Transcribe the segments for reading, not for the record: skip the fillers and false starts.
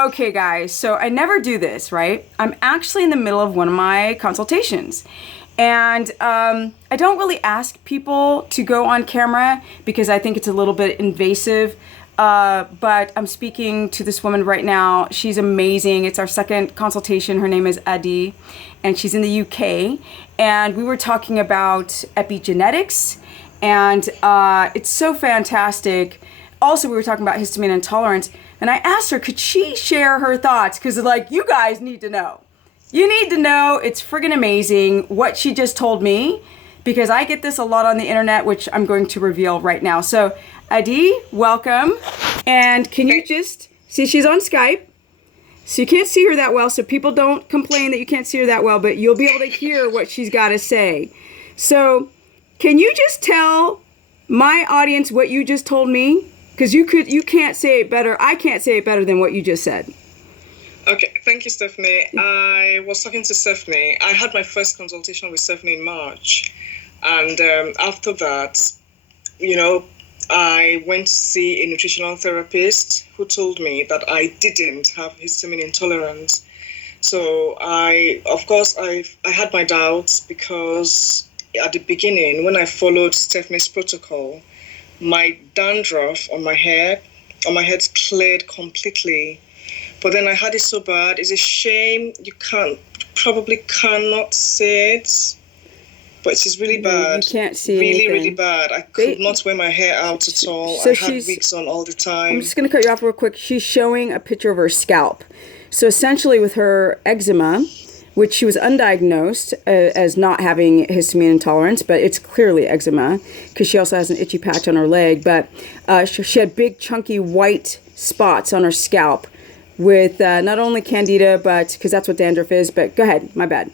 Okay, guys, so I never do this, right? I'm actually in the middle of one of my consultations. And I don't really ask people to go on camera because I think it's a little bit invasive. But I'm speaking to this woman right now. She's amazing. It's our second consultation. Her name is Adi, and she's in the UK. And we were talking about epigenetics, and it's so fantastic. Also, we were talking about histamine intolerance. And I asked her, could she share her thoughts? Because, like, you guys need to know. You need to know. It's friggin' amazing what she just told me, because I get this a lot on the internet, which I'm going to reveal right now. So, Adi, welcome. And can you just see, she's on Skype. So you can't see her that well, so people don't complain that you can't see her that well, but you'll be able to hear what she's got to say. So, can you just tell my audience what you just told me? Because you can't say it better. I can't say it better than what you just said. Okay, thank you, Stephanie. I was talking to Stephanie. I had my first consultation with Stephanie in March. And after that, I went to see a nutritional therapist who told me that I didn't have histamine intolerance. So I had my doubts because at the beginning, when I followed Stephanie's protocol, my dandruff on my head cleared completely. But then I had it so bad. It's a shame you probably cannot see it, but it is really bad. You can't see really, anything. really bad. I could not wear my hair out at all. So I had wigs on all the time. I'm just going to cut you off real quick. She's showing a picture of her scalp. So essentially with her eczema, which she was undiagnosed as not having histamine intolerance, but it's clearly eczema because she also has an itchy patch on her leg. But she had big, chunky white spots on her scalp with not only candida, but because that's what dandruff is. But go ahead, my bad.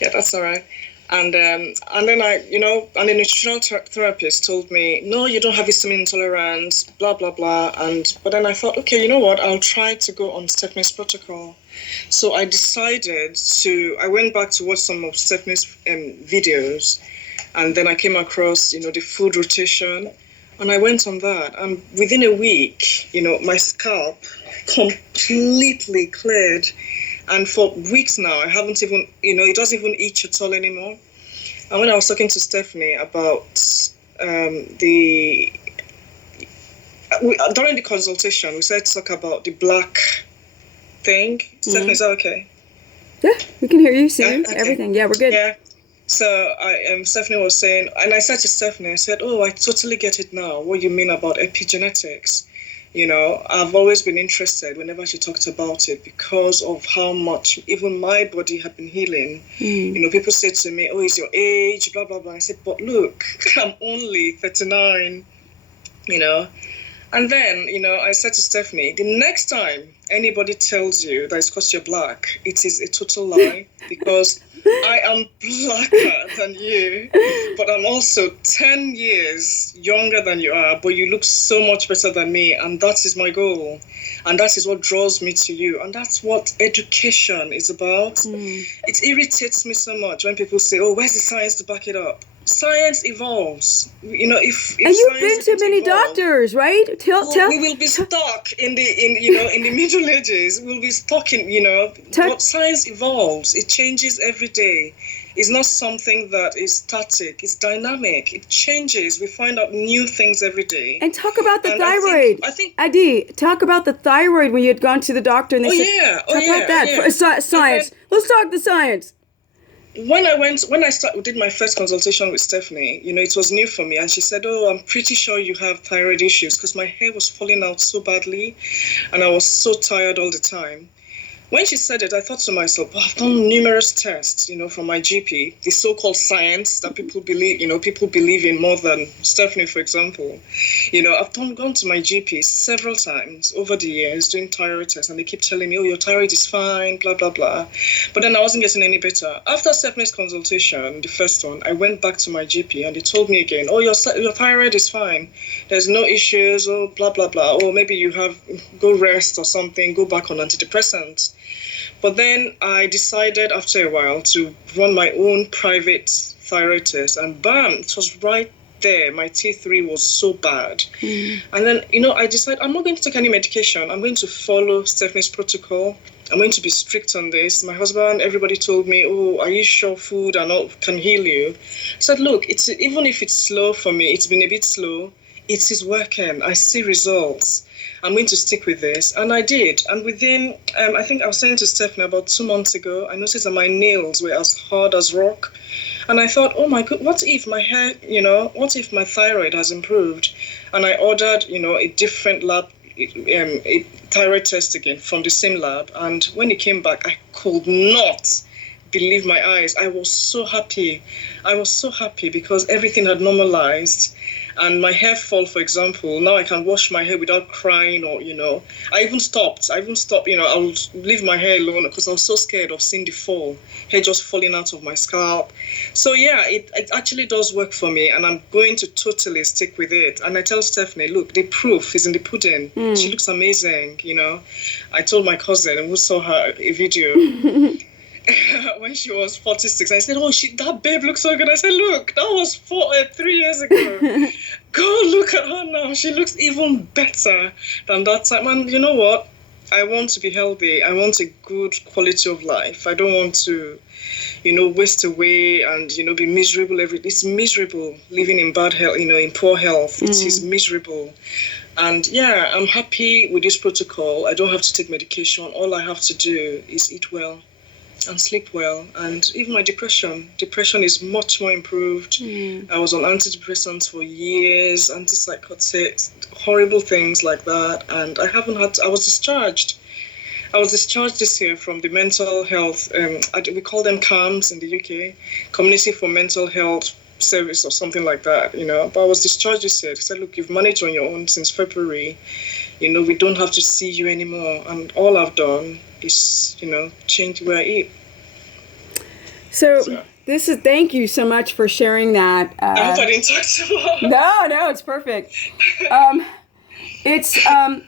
Yeah, that's all right. And then and the nutritional therapist told me, no, you don't have histamine intolerance, blah, blah, blah. But then I thought, okay, you know what? I'll try to go on Stephanie's protocol. So I went back to watch some of Stephanie's videos, and then I came across, the food rotation, and I went on that. And within a week, my scalp completely cleared. And for weeks now, I haven't even, it doesn't even itch at all anymore. And when I was talking to Stephanie about during the consultation, we said to talk about the black thing. Mm-hmm. Stephanie, is that okay? Yeah, we can hear you, see you, okay. Everything. Yeah, we're good. Yeah. So Stephanie was saying, and I said to Stephanie, I said, oh, I totally get it now, what you mean about epigenetics. I've always been interested whenever she talked about it because of how much even my body had been healing. People say to me, oh, it's your age, blah, blah, blah. I said, but look, I'm only 39, And then, I said to Stephanie, the next time anybody tells you that it's because you're black, it is a total lie because I am blacker than you, but I'm also 10 years younger than you are, but you look so much better than me, and that is my goal. And that is what draws me to you. And that's what education is about. It irritates me so much when people say, oh, where's the science to back it up? Science evolves. If and you've been to many doctors, right? We will be stuck in the Middle Ages. We'll be stuck in, but science evolves. It changes every day. It's not something that is static. It's dynamic. It changes. We find out new things every day. And talk about the thyroid. I think Adi, talk about the thyroid when you had gone to the doctor and they said, talk about that. Yeah. Science. Let's talk the science. When I did my first consultation with Stephanie, it was new for me. And she said, oh, I'm pretty sure you have thyroid issues because my hair was falling out so badly and I was so tired all the time. When she said it, I thought to myself, I've done numerous tests, from my GP, the so-called science that people believe in more than Stephanie, for example. I've gone to my GP several times over the years doing thyroid tests, and they keep telling me, oh, your thyroid is fine, blah, blah, blah. But then I wasn't getting any better. After Stephanie's consultation, the first one, I went back to my GP and they told me again, oh, your thyroid is fine. There's no issues, oh, blah, blah, blah. Or maybe go rest or something, go back on antidepressants. But then I decided after a while to run my own private thyroid test, and bam, it was right there. My T3 was so bad. And then, you know, I decided I'm not going to take any medication. I'm going to follow Stephanie's protocol. I'm going to be strict on this. My husband, everybody told me, oh, are you sure food and all can heal you? I said, look, even if it's slow for me, it's been a bit slow, it is working. I see results. I'm going to stick with this. And I did. And within, I think I was saying to Stephanie about 2 months ago, I noticed that my nails were as hard as rock. And I thought, oh my God, what if my hair, you know, what if my thyroid has improved? And I ordered, you know, a different lab, a thyroid test again from the same lab. And when it came back, I could not believe my eyes. I was so happy. I was so happy because everything had normalized. And my hair fall, for example, now I can wash my hair without crying or, you know, I even stopped, you know, I would leave my hair alone because I was so scared of seeing the fall, hair just falling out of my scalp. So yeah, it actually does work for me and I'm going to totally stick with it. And I tell Stephanie, look, the proof is in the pudding. She looks amazing, you know. I told my cousin who saw her a video when she was 46, I said, oh, that babe looks so good. I said, look, that was 3 years ago. Go look at her now. She looks even better than that time. And you know what? I want to be healthy. I want a good quality of life. I don't want to, you know, waste away and, you know, be miserable. It's miserable living in bad health, you know, in poor health. It is miserable. And yeah, I'm happy with this protocol. I don't have to take medication. All I have to do is eat well and sleep well. And even my depression is much more improved. I was on antidepressants for years, antipsychotics, horrible things like that, and I was discharged this year from the mental health, we call them CAMS in the UK, Community for Mental Health Service or something like that, you know. But I was discharged this year. They said, look, you've managed on your own since February, you know, we don't have to see you anymore. And all I've done is, you know, change where I eat. So thank you so much for sharing that. I hope I didn't talk too long. No, it's perfect. It's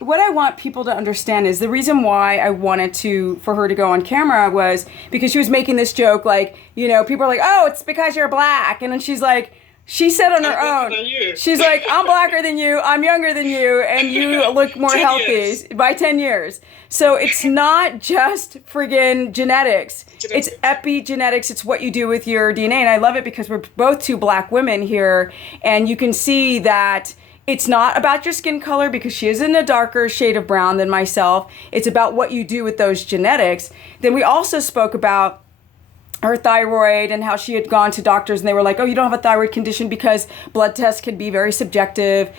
what I want people to understand is the reason why I wanted for her to go on camera was because she was making this joke, like, you know, people are like, oh, it's because you're black. And then she's like, she said on her own, she's like, I'm blacker than you, I'm younger than you, and you look more healthy by 10 years. So it's not just friggin' genetics. It's epigenetics. It's what you do with your DNA. And I love it because we're both two black women here. And you can see that it's not about your skin color because she is in a darker shade of brown than myself. It's about what you do with those genetics. Then we also spoke about her thyroid and how she had gone to doctors and they were like, oh, you don't have a thyroid condition because blood tests can be very subjective.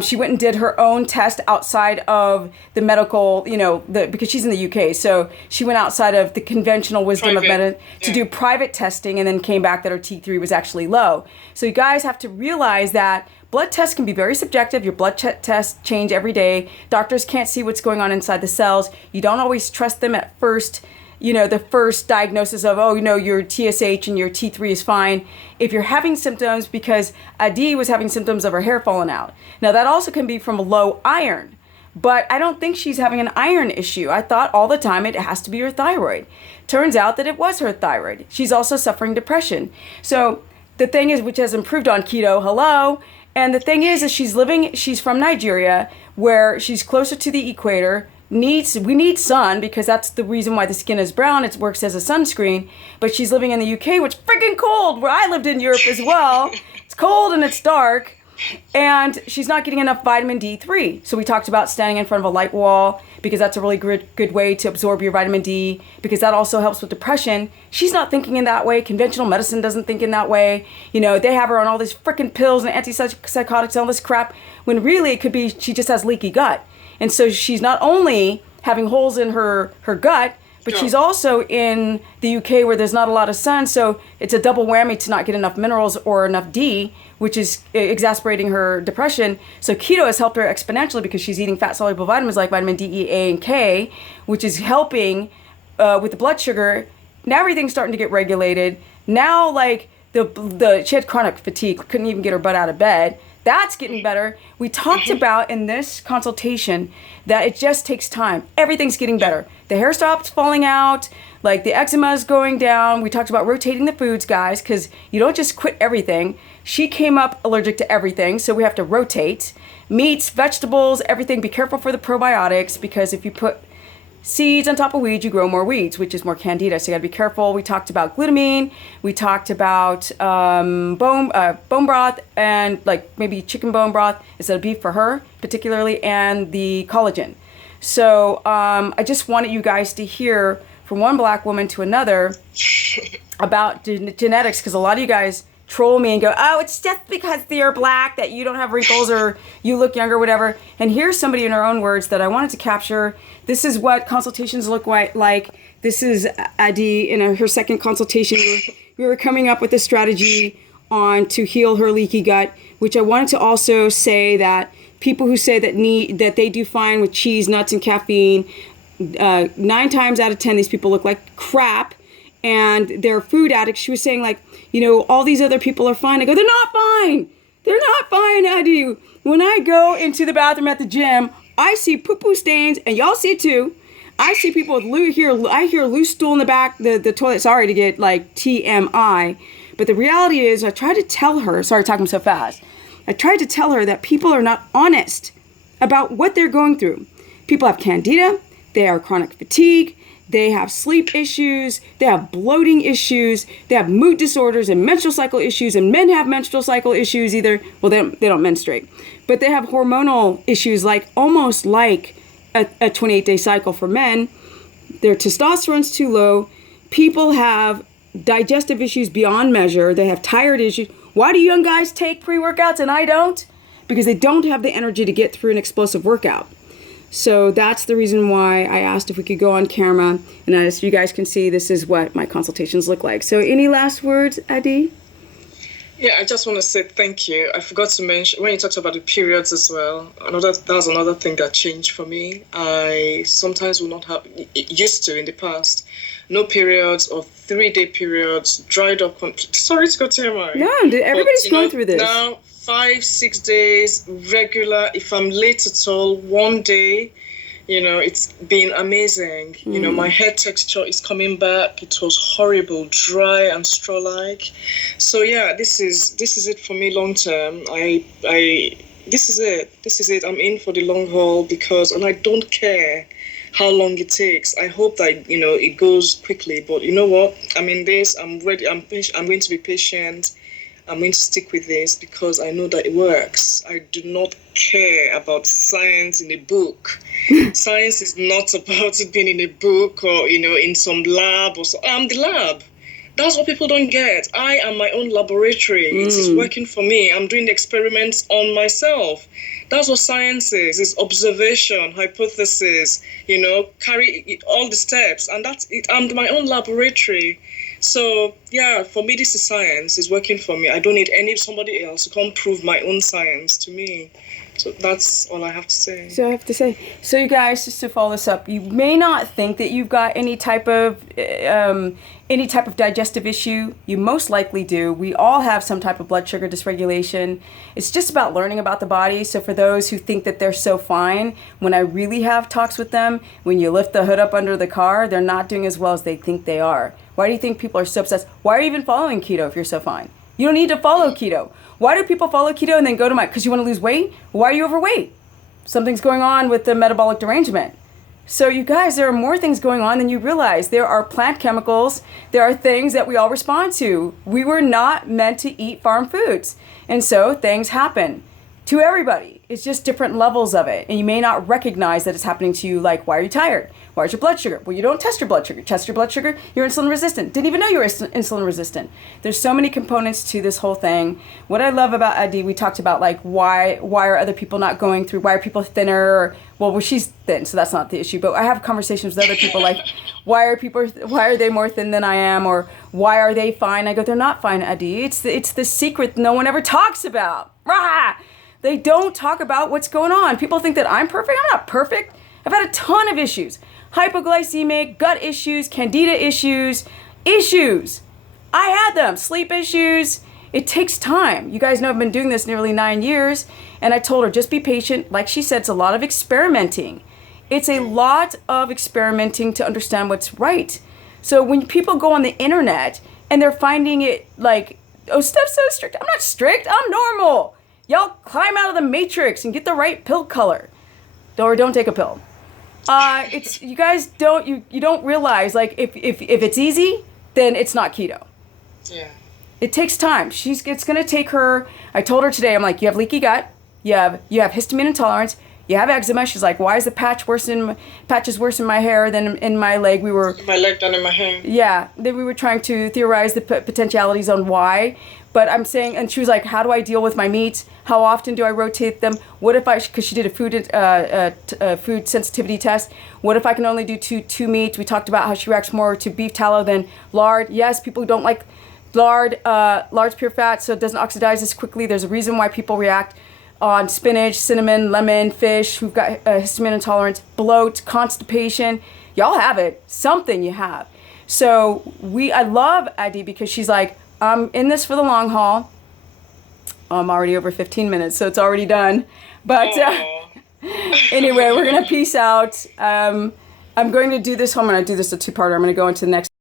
She went and did her own test outside of the medical, you know, because she's in the UK. So she went outside of the conventional wisdom of medicine to do private testing and then came back that her T3 was actually low. So you guys have to realize that blood tests can be very subjective. Your blood tests change every day. Doctors can't see what's going on inside the cells. You don't always trust them at first. You know, the first diagnosis of, oh, you know, your TSH and your T3 is fine. If you're having symptoms, because Adi was having symptoms of her hair falling out. Now, that also can be from low iron, but I don't think she's having an iron issue. I thought all the time it has to be her thyroid. Turns out that it was her thyroid. She's also suffering depression. So the thing is, which has improved on keto, hello. And the thing is she's from Nigeria, where she's closer to the equator. We need sun because that's the reason why the skin is brown. It works as a sunscreen. But she's living in the UK, which is freaking cold, where I lived in Europe as well. It's cold and it's dark. And she's not getting enough vitamin D3. So we talked about standing in front of a light wall because that's a really good way to absorb your vitamin D because that also helps with depression. She's not thinking in that way. Conventional medicine doesn't think in that way. You know, they have her on all these freaking pills and antipsychotics and all this crap when really it could be she just has leaky gut. And so she's not only having holes in her gut, but she's also in the UK where there's not a lot of sun. So it's a double whammy to not get enough minerals or enough D, which is exacerbating her depression. So keto has helped her exponentially because she's eating fat-soluble vitamins like vitamin D, E, A, and K, which is helping with the blood sugar. Now everything's starting to get regulated. Now, like, she had chronic fatigue, couldn't even get her butt out of bed. That's getting better. We talked about in this consultation that it just takes time. Everything's getting better. The hair stops falling out, like the eczema is going down. We talked about rotating the foods, guys, because you don't just quit everything. She came up allergic to everything, so we have to rotate. Meats, vegetables, everything. Be careful for the probiotics, because if you put seeds on top of weeds, you grow more weeds, which is more candida. So you got to be careful. We talked about glutamine. We talked about bone broth, and like maybe chicken bone broth instead of beef for her particularly, and the collagen. So I just wanted you guys to hear from one black woman to another about genetics, because a lot of you guys troll me and go, oh, it's just because you're black that you don't have wrinkles or you look younger, whatever. And here's somebody in her own words that I wanted to capture. This is what consultations look like. This is Adi in her second consultation. We were coming up with a strategy on to heal her leaky gut, which I wanted to also say that people who say that they do fine with cheese, nuts, and caffeine, 9 times out of 10, these people look like crap. And they're food addicts. She was saying, like, you know, all these other people are fine. I go, they're not fine. They're not fine, Adi. When I go into the bathroom at the gym, I see poo-poo stains, and y'all see it too. I see people with I hear loose stool in the back, the toilet. Sorry to get like TMI. But the reality is, I tried to tell her, sorry talking so fast. I tried to tell her that people are not honest about what they're going through. People have candida. They have chronic fatigue. They have sleep issues, they have bloating issues, they have mood disorders and menstrual cycle issues, and men have menstrual cycle issues either, well, they don't menstruate, but they have hormonal issues, like almost like a 28-day cycle for men. Their testosterone's too low. People have digestive issues beyond measure. They have tired issues. Why do young guys take pre-workouts and I don't? Because they don't have the energy to get through an explosive workout. So that's the reason why I asked if we could go on camera. And as you guys can see, this is what my consultations look like. So any last words, Adi? Yeah, I just want to say thank you. I forgot to mention, when you talked about the periods as well, that's another thing that changed for me. I sometimes will not have, used to in the past, no periods or 3-day periods, dried up. Sorry to go TMI. No, everybody's going through this. Now, 5-6 days regular. If I'm late at all, 1 day, you know, it's been amazing. You know, my hair texture is coming back. It was horrible, dry and straw-like. So yeah, this is it for me long term. This is it. I'm in for the long haul, and I don't care how long it takes. I hope that, you know, it goes quickly. But you know what? I'm in this. I'm ready. I'm going to be patient. I'm going to stick with this because I know that it works. I do not care about science in a book. Science is not about it being in a book or, you know, in some lab or so. I'm the lab. That's what people don't get. I am my own laboratory. It is working for me. I'm doing experiments on myself. That's what science is. It's observation, hypothesis, you know, carry all the steps. And that's it. I'm my own laboratory. So, yeah, for me, this is science. It's working for me. I don't need somebody else to come prove my own science to me. So that's all I have to say. So you guys, just to follow this up, you may not think that you've got any type of digestive issue. You most likely do. We all have some type of blood sugar dysregulation. It's just about learning about the body. So for those who think that they're so fine, when I really have talks with them, when you lift the hood up under the car, they're not doing as well as they think they are. Why do you think people are so obsessed? Why are you even following keto if you're so fine? You don't need to follow keto. Why do people follow keto and then go to because you want to lose weight? Why are you overweight? Something's going on with the metabolic derangement. So you guys, there are more things going on than you realize. There are plant chemicals. There are things that we all respond to. We were not meant to eat farm foods. And so things happen to everybody. It's just different levels of it. And you may not recognize that it's happening to you, like, why are you tired? Why is your blood sugar? Well, you don't test your blood sugar. Test your blood sugar, you're insulin resistant. Didn't even know you were insulin resistant. There's so many components to this whole thing. What I love about Adi, we talked about, like, why are other people not going through, why are people thinner? Well, she's thin, so that's not the issue. But I have conversations with other people, like, why are they more thin than I am? Or why are they fine? I go, they're not fine, Adi. It's the secret no one ever talks about. Rah! They don't talk about what's going on. People think that I'm perfect. I'm not perfect. I've had a ton of issues. Hypoglycemic, gut issues, candida issues. I had them. Sleep issues. It takes time. You guys know I've been doing this nearly 9 years, and I told her, just be patient. Like she said, it's a lot of experimenting. It's a lot of experimenting to understand what's right. So when people go on the internet and they're finding it like, oh, Steph's so strict. I'm not strict. I'm normal. Y'all climb out of the matrix and get the right pill color. Or don't take a pill. It's you guys don't you don't realize, like, if it's easy, then it's not keto. Yeah. It takes time. It's gonna take her. I told her today, I'm like, you have leaky gut, you have histamine intolerance, you have eczema. She's like, why is the patch worse in my hair than in my leg? My leg than in my hair. Yeah, then we were trying to theorize the potentialities on why. But I'm saying, and she was like, how do I deal with my meats? How often do I rotate them? What if because she did a food sensitivity test. What if I can only do two meats? We talked about how she reacts more to beef tallow than lard. Yes, people who don't like lard. Lard's pure fat, so it doesn't oxidize as quickly. There's a reason why people react on spinach, cinnamon, lemon, fish, who've got histamine intolerance, bloat, constipation. Y'all have it. Something you have. So I love Adi because she's like, I'm in this for the long haul. I'm already over 15 minutes, so it's already done. But anyway, we're going to peace out. I'm going to do this. I'm going to do this a two-parter. I'm going to go into the next